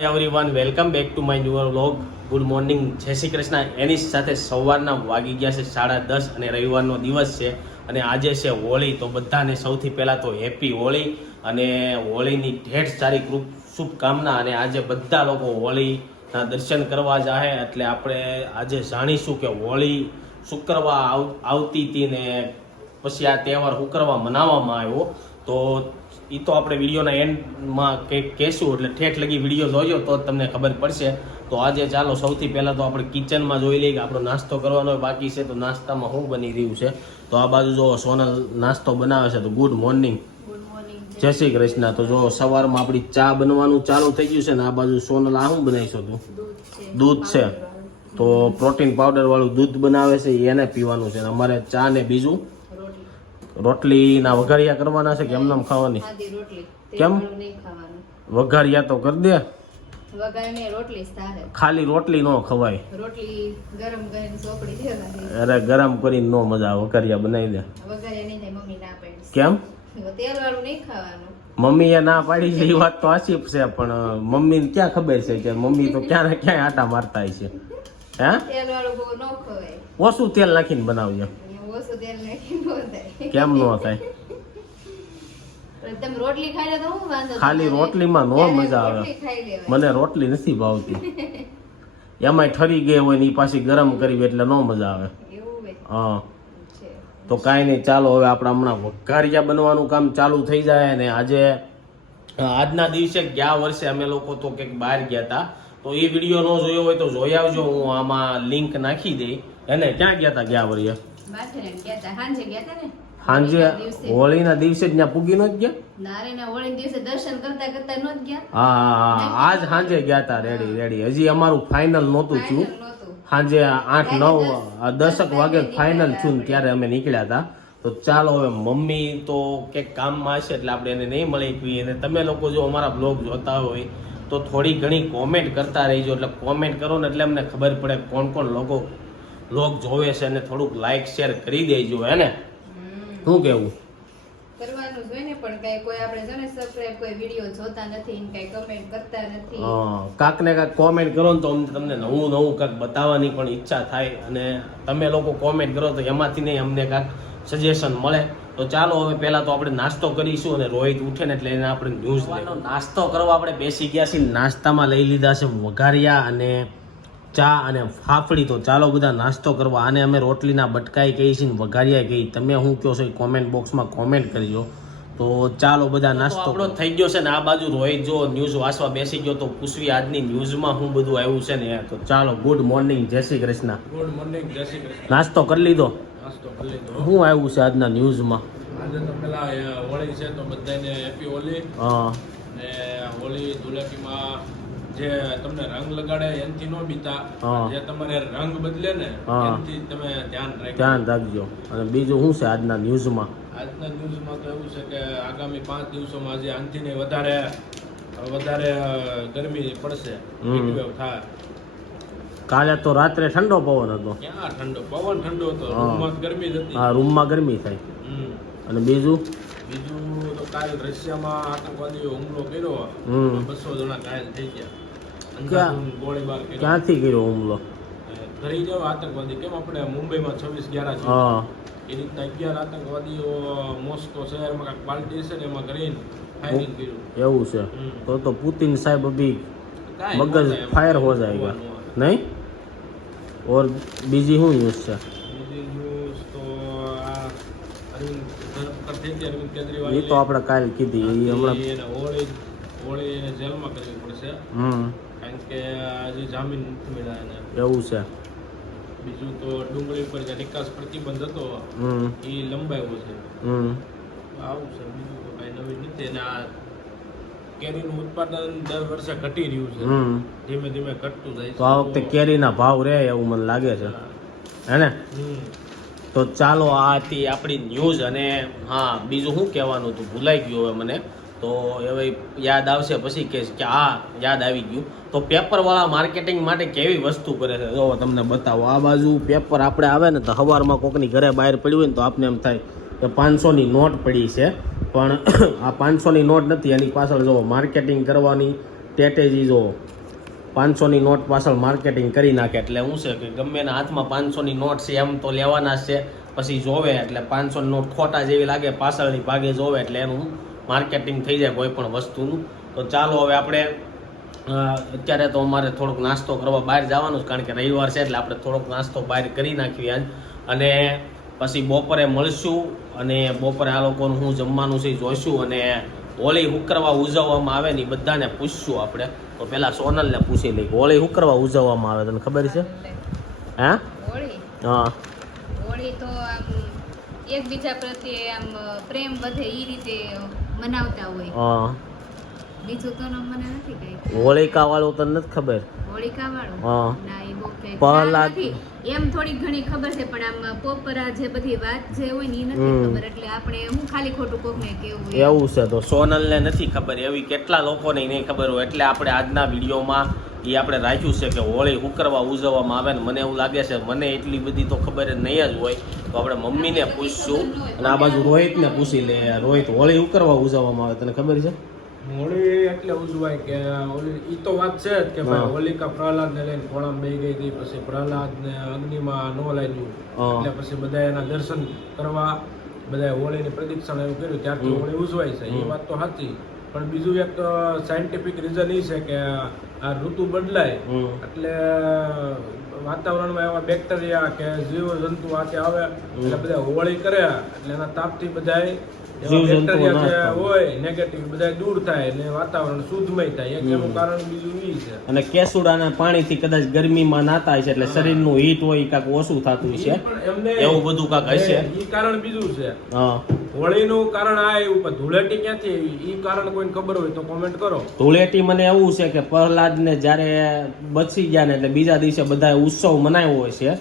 Everyone welcome back to my newer vlog good morning જય શ્રી કૃષ્ણ. એની સાથે સવારના વાગી ગયા છે સાડા દસ અને રવિવારનો દિવસ છે અને આજે છે હોળી. તો બધાને સૌથી પહેલાં તો હેપી હોળી અને હોળીની ઢેઠ સારી કૃપ શુભકામના અને આજે બધા લોકો હોળીના દર્શન કરવા જાહે એટલે આપણે આજે જાણીશું કે હોળી શુક્રવાર આવતી હતી ને પછી આ તહેવાર શુક્રવાર મનાવવામાં આવ્યો. તો એ તો આપણે વિડીયોના એન્ડમાં કંઈક કહેશું એટલે ઠેઠ લગી વીડિયો જોયો તો જ તમને ખબર પડશે. તો આજે ચાલો સૌથી પહેલાં તો આપણે કિચનમાં જોઈ લઈએ કે આપણો નાસ્તો કરવાનો બાકી છે તો નાસ્તામાં શું બની રહ્યું છે? તો આ બાજુ જો સોનલ નાસ્તો બનાવે છે તો ગુડ મોર્નિંગ જય શ્રી કૃષ્ણ. તો જો સવારમાં આપણી ચા બનવાનું ચાલુ થઈ ગયું છે ને આ બાજુ સોનલ આ શું બનાવીશું તું? દૂધ છે તો પ્રોટીન પાવડરવાળું દૂધ બનાવે છે એને પીવાનું છે. અમારે ચા ને બીજું રોટલીના વઘારિયા કરવાના છે કે એમનામ ખાવાની? કેમ? વઘારિયા તો કરી દે. ખાલી રોટલી નો ખવાય. અરે ગરમ કરીને નો મજા વઘારિયા બનાવી દે. કેમ? મમ્મી એ ના પાડી છે એ વાત તો આશીપ છે પણ મમ્મીને ક્યાં ખબર છે કે મમ્મી તો ક્યાં ને ક્યાંય આટા મારતા હોય છે. હે? ઓછું તેલ નાખીને બનાવજો. ન કેમ નો થાય? ખાલી રોટલીમાં નો મજા આવે. મને રોટલી નથી ભાવતી. એમાંય ઠરી ગઈ હોય ને એ પાછી ગરમ કરવી એટલે નો મજા આવે. હા. તો કાંઈ નહીં ચાલો હવે આપણે હમણાં વઘારિયા બનવાનું કામ ચાલુ થઈ જાય અને આજે આજના દિવસે ગયા વર્ષે અમે લોકો તો કંઈક બહાર ગયા હતા તો એ વીડિયો ન જોયો હોય તો જોઈ આવજો હું આમાં લિંક નાખી દઈ. અને ક્યાં ગયા હતા ગયા વર્ષે તા સાંજે હોળીના દિવસે. જ ત્યાં પૂગી નો જ ગયા? નારેના હોળીના દિવસે દર્શન કરતા કરતા નો જ ગયા? હા આજ સાંજે ગયા હતા રેડી રેડી હજી અમારું ફાઇનલ નહોતું થયું. સાંજે આઠ નવ દસક વાગે ફાઇનલ થયું ત્યારે અમે નીકળ્યા હતા તો ચાલો હવે મમ્મી તો કંઈક કામમાં હશે એટલે આપણે એને નહીં મળી પીએ અને તમે લોકો જો અમારા બ્લોગ જોતા હોય તો થોડી ઘણી કોમેન્ટ કરતા રહીજો. એટલે કોમેન્ટ કરો ને એટલે અમને ખબર પડે કોણ કોણ લોકો બ્લોગ જોવે છે અને થોડુંક લાઈક શેર કરી દેજો હે ને? શું કેવું કરવાનું જ ને પણ કઈ કોઈ આપણે છે ને સબસ્ક્રાઇબ કોઈ વીડિયો જોતા નથી ને કઈ કમેન્ટ કરતા નથી. હા, કાંક ને કાંક કોમેન્ટ કરો ને તો અમને તમને નવું નવું કાંક બતાવવાની પણ ઈચ્છા થાય અને તમે લોકો કોમેન્ટ કરો તો એમાંથી નહીં અમને કાંક સજેશન મળે. તો ચાલો હવે પહેલાં તો આપણે નાસ્તો કરીશું અને રોહિત ઉઠે ને એટલે એને આપણે ન્યૂઝ નાસ્તો કરવા આપણે બેસી ગયા છીએ નાસ્તામાં લઈ લીધા છે વઘારિયા અને ચા અને ફાફડી તો ચાલો બધા નાસ્તો કરવા. આને અમે રોટલીના બટકાઈ કહી છીએ ને વઘારિયા કહી તમે શું કહો છો એ કોમેન્ટ બોક્સમાં કોમેન્ટ કરજો. તો ચાલો બધા નાસ્તો આપણો થઈ ગયો છે ને આ બાજુ રોહિત જો ન્યૂઝ વાંચવા બેસી ગયો તો પૂછવી આજની ન્યૂઝમાં શું બધું આવ્યું છે ને તો ચાલો ગુડ મોર્નિંગ જય શ્રી કૃષ્ણ. ગુડ મોર્નિંગ જય શ્રી કૃષ્ણ. નાસ્તો કરી લીધો? નાસ્તો શું આવ્યું છે આજના ન્યૂઝમાં આજે તો પેલા હોળી છે તો બધાને હેપી હોળી હા. હોળી ધૂળેટીમાં જે તમને રંગ લગાડે એનથી નો બીતા. જે તમારે રંગ બદલે ને એનથી તમે ધ્યાન રાખજો. ધ્યાન રાખજો. અને બીજું શું છે આજના ન્યૂઝમાં? આજના ન્યૂઝમાં તો એવું છે કે આગામી પાંચ દિવસોમાં જે આનથી ને વધારે વધારે ગરમી પડશે. થાય. કાલે તો રાત્રે ઠંડો પવન હતો. ક્યાં ઠંડો? પવન ઠંડો હતો. રૂમમાં ગરમી હતી. હા રૂમમાં ગરમી થાય અને બીજું? બીજું તો કાલે રશિયામાં આતંકવાદીઓ હુમલો કર્યો. બસો જણા ઘાયલ થઈ ગયા. ગોળીબાર ક્યાંથી કર્યો હુમલો? ધરી જાવ આતંકવાદી. કેમ આપણે મુંબઈમાં છવ્વીસ ગ્યારા છે એ રીતના અગિયાર આતંકવાદીઓ મોસ્કો શહેરમાં કાંઈક પાર્ટી છે ને એમાં કરીને ફાયરિંગ કર્યું. એવું છે. તો તો પુતિન સાહેબ અભી મગજ ફાયર હો જાયગા. નહીં? ઓર બીજી શું ન્યૂઝ છે? અરવિંદ કેજરીવાલ એ તો આપણે કાલ કીધી એ હમણાં એને હોળી હોળી એને જેલમાં કરવી પડશે. હમ. કારણ કે હજી જામીન નથી મળ્યા એને. એવું છે. બીજું તો ડુંગળી પર જે નિકાસ પ્રતિબંધ હતો હમ. એ લંબાયો છે. હમ. આવું છે. બીજું તો કાંઈ નવીન નથી. અને આ કેરીનું ઉત્પાદન દર વર્ષે ઘટી રહ્યું છે. હમ. ધીમે ધીમે ઘટતું જાય તો આ વખતે કેરીના ભાવ રહે એવું મને લાગે છે. હે. ને હમ. તો ચાલો આ હતી આપણી ન્યૂઝ અને હા, બીજું શું કહેવાનું હતું? ભૂલાઈ ગયું હવે મને. તો હવે યાદ આવશે પછી કે આ યાદ આવી ગયું. તો પેપરવાળા માર્કેટિંગ માટે કેવી વસ્તુ કરે છે? જો તમને બતાવો, આ બાજુ પેપર આપણે આવે ને તો સવારમાં કોકની ઘરે બહાર પડ્યું હોય ને તો આપને એમ થાય કે પાંચસોની નોટ પડી છે. પણ આ પાંચસોની નોટ નથી, એની પાછળ જો માર્કેટિંગ કરવાની સ્ટ્રેટેજી જો પાંચસોની નોટ પાછળ માર્કેટિંગ કરી નાખે. એટલે શું છે કે ગમે એના હાથમાં પાંચસોની નોટ છે, એમ તો લેવાના છે. પછી જોવે, એટલે પાંચસોની નોટ ખોટા જેવી લાગે, પાછળની ભાગે જોવે, એટલે એનું માર્કેટિંગ થઈ જાય કોઈ પણ વસ્તુનું. તો ચાલો હવે આપણે અત્યારે તો અમારે થોડોક નાસ્તો કરવા બહાર જવાનું છે, કારણ કે રવિવાર છે, એટલે આપણે થોડોક નાસ્તો બહાર કરી નાખીએ અને પછી બપોરે મળશું, અને બપોરે આ લોકોનું હું જમવાનું છે જોઈશું, અને હોળી હુકરવા ઉજવવામાં આવે ને એ બધાને પૂછશું આપણે. તો પહેલાં સોનલને પૂછી લઈ હોળી હુકરવા ઉજવવામાં આવે તને ખબર છે? હા? હા. હોળી તો આમ એકબીજા પ્રત્યે આમ પ્રેમ વધે એ રીતે મનાવતા હોય. હા. બીજું તો નામ મને નથી કઈ. હોળિકા વાળું તને નથી ખબર? હોળિકા વાળું હા. ના એ બહુ કઈ પ્રહલાદ- એમ થોડી ઘણી ખબર છે પણ આમ પોપરા જે બધી વાત જે હોય ને એ નથી ખબર એટલે આપણે હું ખાલી ખોટું કોકને કેવું એવું છે તો સોનલને નથી ખબર એવી કેટલા લોકોને નહીં ખબર હોય. એટલે આપણે આજના વિડીયોમાં એ આપણે રાખ્યું છે કે હોળી હું કરવા ઉજવવામાં આવે ને મને એવું લાગે છે મને એટલી બધી તો ખબર નહીં જ હોય. તો આપણે મમ્મીને પૂછશું. અને આ બાજુ રોહિતને પૂછી લે રોહિત હોળી હું કરવા ઉજવવામાં આવે તને ખબર છે? હોળી એટલે ઉજવાય કે હોળી ઈ તો વાત છે જ કે ભાઈ હોલિકા પ્રહલાદ ને લઈને ખોળામાં બેહી ગઈ હતી પછી પ્રહલાદ ને અગ્નિમાં ન લાગ્યું. એટલે પછી બધા એના દર્શન કરવા બધા હોળીની પ્રદક્ષિણા એવું કર્યું. ત્યારથી હોળી ઉજવાય છે. એ વાત તો સાચી. પણ બીજું એક સાયન્ટિફિક રીઝન એ છે કે આ ઋતુ બદલાય. એટલે વાતાવરણમાં એવા બેક્ટેરિયા કે જીવ જંતુ આ આવે એટલે બધા હોળી કરે એટલે એના તાપથી બધાય હોય નેગેટિવ બધા દૂર થાય ને વાતાવરણ શુદ્ધમય થાય. એક એનું કારણ બીજું ઈ છે. અને કેસુડાના પાણીથી કદાચ ગરમીમાં નાતા છે એટલે શરીરનું હીટ હોય કાક ઓછું થતું છે. એવું બધું કાક હશે? ઈ કારણ બીજું છે. હા. હોળીનું કારણ આ એવું પણ ધૂળેટી ક્યાંથી આવી? ઈ કારણ કોઈને ખબર હોય તો કોમેન્ટ કરો. ધૂળેટી મને એવું છે કે પ્રહલાદને જ્યારે બચી ગયા ને એટલે બીજા દિવસે બધા ઉત્સવ મનાવ્યો હોય છે.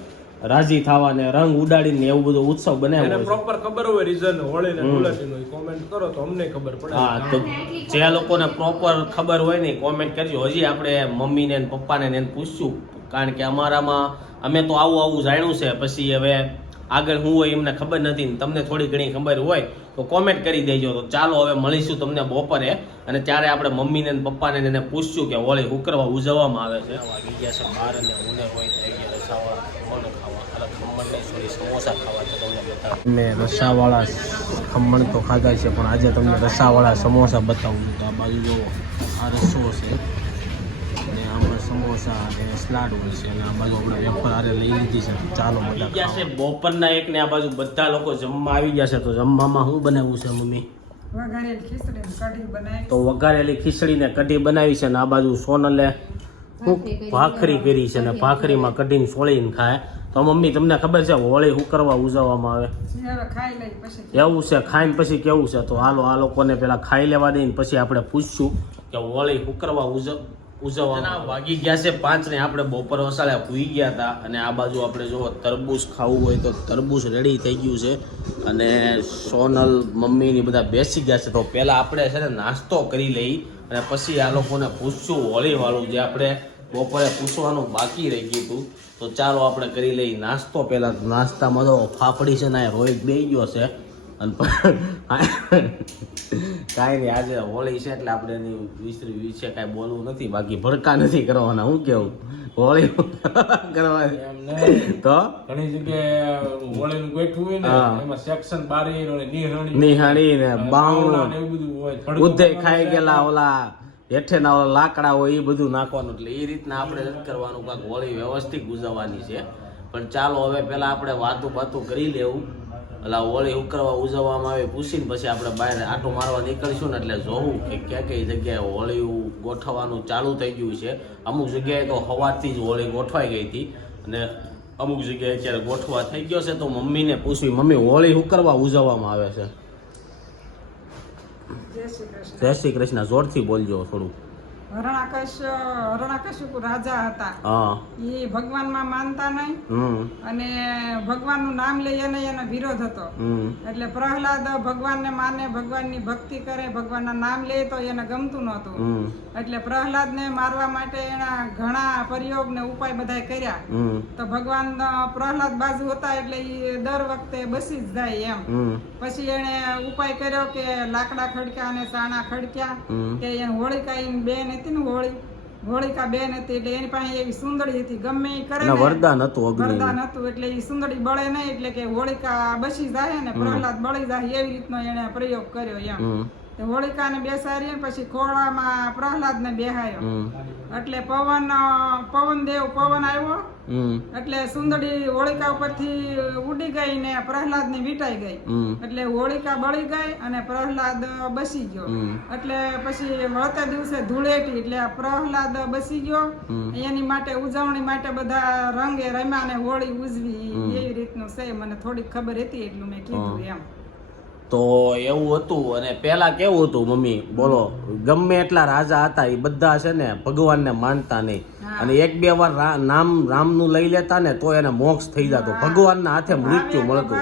રાજી થવા ને રંગ ઉડાડીને એવું બધું ઉત્સવ બનાવ્યો એને પ્રોપર ખબર હોય રીઝન હોળી ને તુલસી નું કોમેન્ટ કરો તો અમને ખબર પડે. હા તો જે લોકોને પ્રોપર ખબર હોય ને કોમેન્ટ કરજો. હજી આપણે મમ્મીને ને પપ્પાને ને એને પૂછશું કારણ કે અમારામાં અમે તો આવું આવું જાણ્યું છે. પછી હવે આગળ હું હોય એમને ખબર નથી તમને થોડી ઘણી ખબર હોય તો કોમેન્ટ કરી દેજો. તો ચાલો હવે મળીશું તમને બપોરે. અને ત્યારે આપણે મમ્મીને ને પપ્પાને એને પૂછશું કે હોળી હું કરવા ઉજવવામાં આવે છે. વાગી ગયા છે બાર અને હોય થઈ ગયા મેં રસાવાળા ખમણ તો ખાધા છે પણ આજે તમને રસાવાળા સમોસા બતાવું. તો આ બાજુ જો આ રસો છે અને આમાં સમોસા અને સલાડ હોય છે અને આ બાજુ આપણે વેફર આરે લઈ લીધી છે ચાલો બધા છે બપોરના એક ને આ બાજુ બધા લોકો જમવા આવી ગયા છે તો જમવામાં શું બનાવ્યું છે મમ્મી? વઘારેલી ખીચડી ને કઢી બનાવી તો વઘારેલી ખીચડી ને કઢી બનાવી છે ને આ બાજુ સોનલે ભાખરી કરી છે ને ભાખરીમાં કઢીને સોળીને ખાય. તો મમ્મી તમને ખબર છે હોળી શું કરવા ઉજવવામાં આવે. જે હવે ખાઈ લઈ પછી એવું છે ખાઈને પછી કેવું છે? તો હાલો આ લોકોને પેલા ખાઈ લેવા દઈને પછી આપણે પૂછશું કે હોળી શું કરવા ઉજવ ઉજવવાના વાગી ગયા છે પાંચ ને આપણે બપોર વસાડે ભૂઈ ગયા હતા અને આ બાજુ આપણે જો તરબૂચ ખાવું હોય તો તરબૂચ રેડી થઈ ગયું છે. અને સોનલ મમ્મીની બધા બેસી ગયા છે. તો પહેલાં આપણે છે ને નાસ્તો કરી લઈ અને પછી આ લોકોને પૂછશું હોળી વાળું જે આપણે બપોરે પૂછવાનું બાકી રહી ગયું હતું. તો ચાલો આપણે કરી લઈએ નાસ્તો. પહેલાં નાસ્તામાં તો ફાફડી છે ને રોહિત બે ગયો છે. અને કાંઈ નહીં આજે હોળી છે એટલે આપણે એની વિસરી વિશે કાંઈ બોલવું નથી. બાકી ભડકા નથી કરવાના હું કેવું? હોળી કરવાની. તો? ઘણી જગ્યાએ હોળીનું ગોઠવું હોય ને એમાં સેક્શન બારી નિહાણી નિહાળી ને બાવણું એવું બધું હોય ભડકો ઉધે ખાઈ. ગયેલા ઓલા હેઠેના લાકડા હોય એ બધું નાખવાનું એટલે એ રીતના આપણે કરવાનું કાંક હોળી વ્યવસ્થિત ગુજવવાની છે. પણ ચાલો હવે પહેલાં આપણે વાતું પાતું કરી લેવું. એટલે હોળી ઉકરવા ઉજવવામાં આવે, પૂછીને પછી આપણે બહાર આટો મારવા નીકળીશું ને એટલે જોવું કે ક્યાં કઈ જગ્યાએ હોળી ગોઠવવાનું ચાલુ થઈ ગયું છે. અમુક જગ્યાએ તો હવાથી જ હોળી ગોઠવાઈ ગઈ હતી. અને અમુક જગ્યાએ અત્યારે ગોઠવા થઈ ગયો છે તો મમ્મીને પૂછવી, મમ્મી હોળી ઉકરવા ઉજવવામાં આવે છે? જય શ્રી કૃષ્ણ. જોરથી બોલજો થોડું હરણાકશ હરણાકશિપુ રાજા હતા. એ ભગવાનમાં માનતા નહીં. અને અને ભગવાનનું નામ લઈ એને એનો વિરોધ હતો. એટલે પ્રહલાદ ભગવાનને માને ભગવાનની ભક્તિ કરે ભગવાનના નામ લે તો એને ગમતું નહોતું. એટલે એટલે પ્રહલાદને મારવા માટે એના ઘણા પ્રયોગ ને ઉપાય બધા કર્યા. તો ભગવાન પ્રહલાદ બાજુ હતા એટલે એ દર વખતે બસી જ જાય એમ. પછી એને ઉપાય કર્યો કે લાકડા ખડક્યા અને સાણા ખડક્યા કે એને હોળીકા બે નથી હતી ને હોળી હોળિકા બેન હતી એટલે એની પાસે એવી સુંદરી હતી ગમે એ કરે વરદાન હતું વરદાન હતું એટલે એ સુંદરી બળે નહીં એટલે કે હોળિકા બસી જાય ને પ્રહલાદ બળી જાય એવી રીતનો એને પ્રયોગ કર્યો એમ. હોળિકાને બેસાડી પછી ખોળામાં પ્રહલાદને બેહાયો. એટલે પવન પવન દેવ પવન આવ્યો. એટલે સુંદરી હોળિકા ઉપરથી ઉડી ગઈ ને પ્રહલાદ ને વીટાઈ ગઈ. એટલે હોળિકા બળી ગઈ અને પ્રહલાદ બસી ગયો. એટલે પછી વળતા દિવસે ધૂળેટી એટલે પ્રહલાદ બસી ગયો. એની માટે ઉજવણી માટે બધા રંગે રમ્યા ને હોળી ઉજવી. એવી રીતનું છે મને થોડીક ખબર હતી એટલું મેં કીધું એમ. તો એવું હતું અને પેલા કેવું હતું મમ્મી? બોલો. ગમે એટલા રાજા હતા એ બધા છે ને ભગવાનને માનતા નહીં. અને એક બે વાર રા- નામ રામનું લઈ લેતા ને તો એને મોક્ષ થઈ જતો. ભગવાનના હાથે મૃત્યુ મળતું.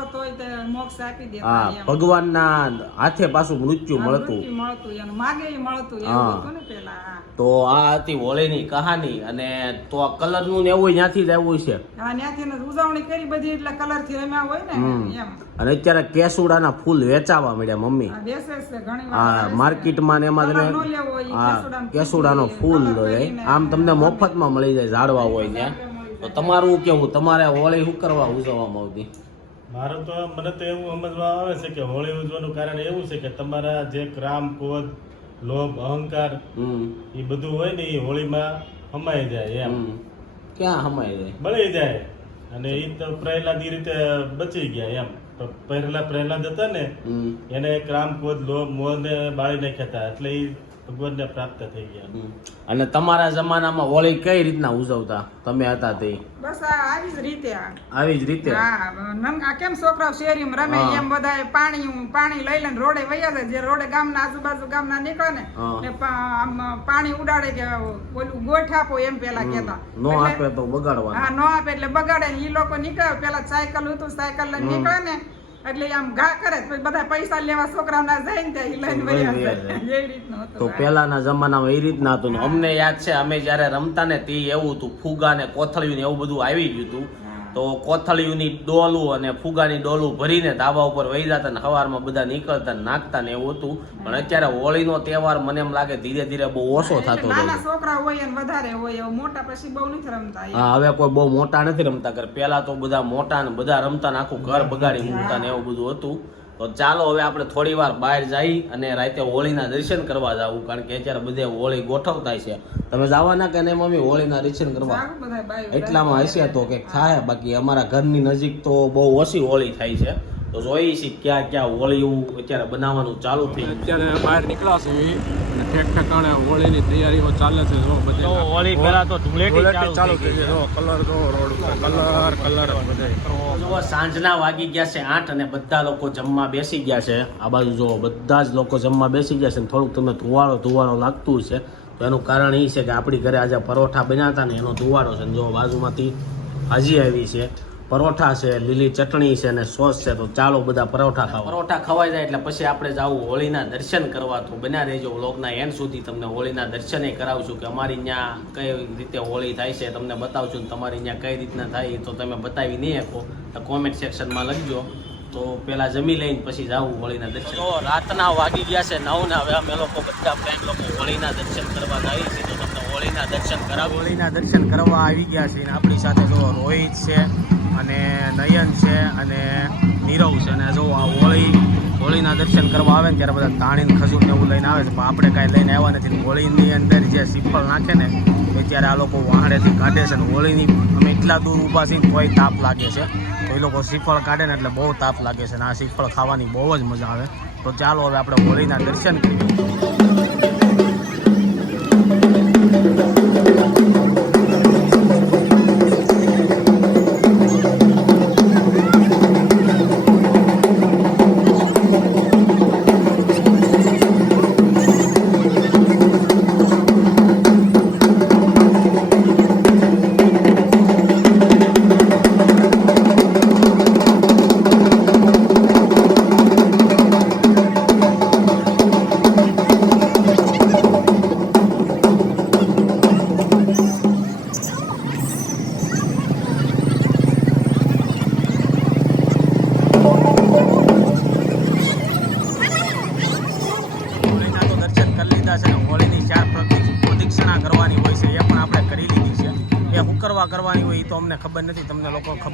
તમે તોય મોક્ષ આપી દેતા હા ભગવાનના હાથે પાછું મૃત્યુ મળતું. મળતું એનું માગે મળતું હા. એવું હતું ને પેલા તો આ હતી હોળીની કહાની અને તો આ કલરનું ને એવું ત્યાંથી જ આવ્યું છે. હા ત્યાંથી ઉજવણી કરી બધી એટલે કલરથી રમ્યા હોય ને એમ. અને અત્યારે કેસુડાના ફૂલ વેચાવા મળ્યા મમ્મી. હા માર્કેટમાં ને એમાં તમે હા કેસુડાનો ફૂલ હોય આમ તમને મફતમાં મળી જાય ઝાડવા હોય ત્યાં. તો તમારું કેવું તમારે હોળી શું કરવા ઉજવવામાં આવતી? મારું તો મને તો એવું સમજવા આવે છે કે હોળી ઉજવાનું કારણ એવું છે કે તમારા જે ક્રામ ક્રોધ લોભ અહંકાર એ બધું હોય ને એ હોળીમાં હમાઈ જાય એમ. ક્યાં હમાય જાય? બળી જાય. અને એ તો પ્રહલાદ એ રીતે બચી ગયા એમ. પહેલા પ્રહલાદ હતા ને એને ક્રામ ક્રોધ લોભ મોહ ને બાળી નાખ્યા હતા. એટલે એ ભગવાનને પ્રાપ્ત થઈ ગયા. અને તમારા જમાનામાં હોળી કઈ રીતના ઉજવતા? તમે હતા તે? બસ આવી જ રીતે આવી જ રીતે? હા આ કેમ છોકરાઓ શેરીમાં રમે. એમ બધા પાણી પાણી લઈ લે રોડે વયા જાય. જે રોડે ગામના આજુબાજુ ગામના નીકળે ને. આમ પાણી ઉડાડે કે ઓલું ગોઠ આપો એમ પેલા કેતા નો આપે તો બગાડવા હા નો આપે એટલે બગાડે ને ઈ લોકો નીકળે. પેલા સાયકલ હતું સાયકલ લઈને નીકળે ને એટલે આમ ઘા કરે પછી બધા પૈસા લેવા છોકરાઓના જાય ને ત્યાં લઈને વયા આવે એ રીતનું તો પહેલાના જમાનામાં એ રીતના હતું અમને યાદ છે અમે જ્યારે રમતા ને તે એવું હતું ફુગા ને કોથળિયું ને એવું બધું આવી ગયું હતું તો કોથળિયુંની ડોલું અને ફુગાની ડોલું ભરીને ધાબા ઉપર વહી જતા ને સવારમાં બધા નીકળતા ને નાખતા ને એવું હતું. પણ અત્યારે હોળીનો તહેવાર મને એમ લાગે ધીરે ધીરે બહુ ઓછો થતો જાય છોકરા હોય અને વધારે હોય મોટા પછી બહુ નથી રમતા હા હવે કોઈ બહુ મોટા નથી રમતા કર પહેલા તો બધા મોટા ને બધા રમતા ને આખું ઘર બગાડી મૂકતા ને એવું બધું હતું. તો ચાલો હવે આપણે થોડી વાર બહાર જઈ અને રાતે હોળીના દર્શન કરવા જવું કારણ કે અત્યારે બધે હોળી ગોઠવતા છે. તમે જવાના કે નહીં મમ્મી? હોળીના દર્શન કરવા. એટલામાં હશે તો કંઈક થાય બાકી અમારા ઘરની નજીક તો બહુ ઓછી હોળી થાય છે. તો જોઈએ છીએ ક્યાં ક્યાં હોળી અત્યારે બનાવવાનું ચાલુ થઈ અત્યારે બહાર નીકળ્યા છે અને ઠેક ઠેકાણે હોળીની તૈયારીઓ ચાલે છે જો બધે. હોળી પહેલા તો ધૂળેટી ચાલુ થઈ ગઈ જો કલર જો રોડ કલર કલર બધે. જુઓ સાંજના વાગી ગયા છે આઠ અને બધા લોકો જમવા બેસી ગયા છે. આ બાજુ જો બધા જ લોકો જમવા બેસી ગયા છે ને થોડુંક તમને ધુવાળો ધુવાળો લાગતું છે તો એનું કારણ એ છે કે આપણી ઘરે આજે પરોઠા બન્યા હતા ને એનો ધુવાળો છે. ને જો બાજુમાંથી હાજી આવી છે. પરોઠા છે લીલી ચટણી છે અને સોસ છે તો ચાલો બધા પરોઠા ખાવા. પરોઠા ખવાઈ જાય એટલે પછી આપણે જાવું હોળીના દર્શન કરવા તો બન્યા રહેજો વ્લોગના એન્ડ સુધી તમને હોળીના દર્શને કરાવશું કે અમારી ત્યાં કઈ રીતે હોળી થાય છે તમને બતાવશું ને તમારી ત્યાં કઈ રીતના થાય તો તમે બતાવી નહીં શકો. તો કોમેન્ટ સેક્શનમાં લખજો. તો પેલા જમી લઈને પછી જાવું હોળીના દર્શન. તો રાતના વાગી ગયા છે નવ ને હવે અમે લોકો બધા ફ્રેન્ડ લોકો હોળીના દર્શન કરવા જઈએ છીએ તો તમને હોળીના દર્શન કરાવ હોળીના દર્શન કરવા આવી ગયા છે અને આપણી સાથે જો રોહિત છે અને નયન છે અને નીરવ છે. અને જો આ હોળી, હોળીના દર્શન કરવા આવે ને ત્યારે બધા તાણીને ખજૂર ને એવું લઈને આવે છે. પણ આપણે કાંઈ લઈને આવ્યા નથી. હોળીની અંદર જે સિફળ નાખે ને, એ ત્યારે આ લોકો વાહણેથી કાઢે છે. અને હોળીની અમે એટલા દૂર ઊભા છીએ કોઈ તાપ લાગે છે. તો એ લોકો સિફળ કાઢે ને એટલે બહુ તાપ લાગે છે. અને આ સિફળ ખાવાની બહુ જ મજા આવે. તો ચાલો હવે આપણે હોળીના દર્શન કરીએ.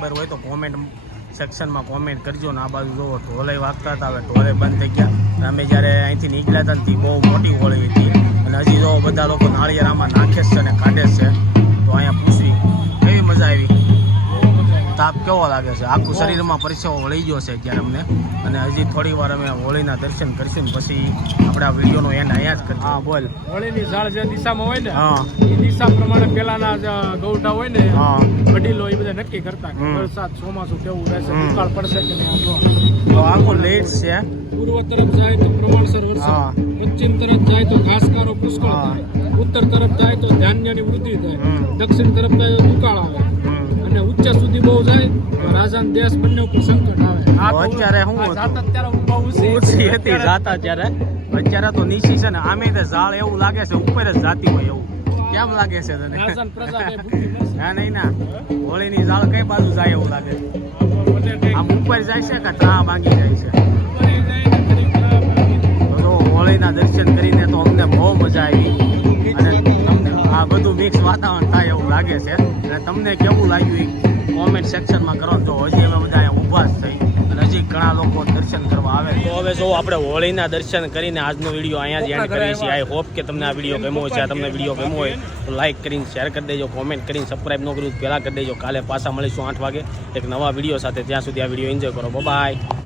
ખબર હોય તો કોમેન્ટ સેક્શનમાં કોમેન્ટ કરજો ને આ બાજુ જોવો ઢોલે વાગતા હતા, હવે ઢોલે બંધ થઈ ગયા. અમે જ્યારે અહીંથી નીકળ્યા હતા ને બહુ મોટી હોળી હતી. અને હજી જો બધા લોકો નાળિયેર નાખે છે અને કાઢે છે. તો અહીંયા પૂછવી, કેવી મજા આવી? તાપ કેવો લાગે છે? આખું શરીરમાં પરિસેવો વળી ગયો છે અત્યારે અમને. અને હજી થોડી વાર અમે હોળીના દર્શન કરીશું ને પછી આપણે આ વિડીયોનો એન્ડ અહીંયા જ કરીશું. હા બોલ. હોળીની ઝાડ જે દિશામાં હોય ને હા. એ દિશા પ્રમાણે પેલાના જે ગૌટા હોય ને હા. વડીલો એ બધા નક્કી કરતા વરસાદ ચોમાસું કેવું રહેશે. દુકાળ પડશે કે નહીં આમ તો આખું લેટ છે. પૂર્વ તરફ જાય તો પ્રમાણસર. વરસાદ પશ્ચિમ તરફ જાય તો ઘાસકારો પુષ્કળ થાય ઉત્તર તરફ જાય તો ધાન્યની વૃદ્ધિ થાય દક્ષિણ તરફ જાય તો દુકાળ આવે. અને ઉચ્ચ સુધી બહુ જાય તો રાજાનો દેશ બંને ઉપર સંકટ આવે. અત્યારે હું આ હતું? જાત અત્યારે બહુ ઊંચી ઊંચી હતી. જાતા ત્યારે અત્યારે તો નીચી છે ને આમે તે ઝાડ એવું લાગે છે ઉપર જ જાતી હોય એવું. કેમ લાગે છે તને. ના નહીં ના. હોળીની ઝાડ કઈ બાજુ જાય એવું લાગે? આમાં આમ ઉપર જાય છે કે ત્રા ભાગી જાય છે? ને. તો હોળીના દર્શન કરીને તો અમને બહુ મજા આવી. આ બધું મિક્સ વાતાવરણ થાય એવું લાગે છે. અને તમને કેવું લાગ્યું એ કોમેન્ટ સેક્શનમાં કરો જો હજી અમે બધા ઊભા જ થઈ. હજી ઘણા લોકો દર્શન કરવા આવે તો હવે જો આપણે હોળીના દર્શન કરીને આજનો વીડિયો અહીંયા જ એન્ડ કરીએ છીએ. આઈ હોપ કે તમને આ વીડિયો ગમ્યો છે આ તમને વીડિયો ગમ્યો હોય, તો લાઈક કરીને શેર કરી દેજો કોમેન્ટ કરીને સબસ્ક્રાઈબ ન કર્યું પહેલાં કરી દેજો. કાલે પાછા મળીશું આઠ વાગે. એક નવા વીડિયો સાથે. ત્યાં સુધી આ વીડિયો એન્જોય કરો. બાય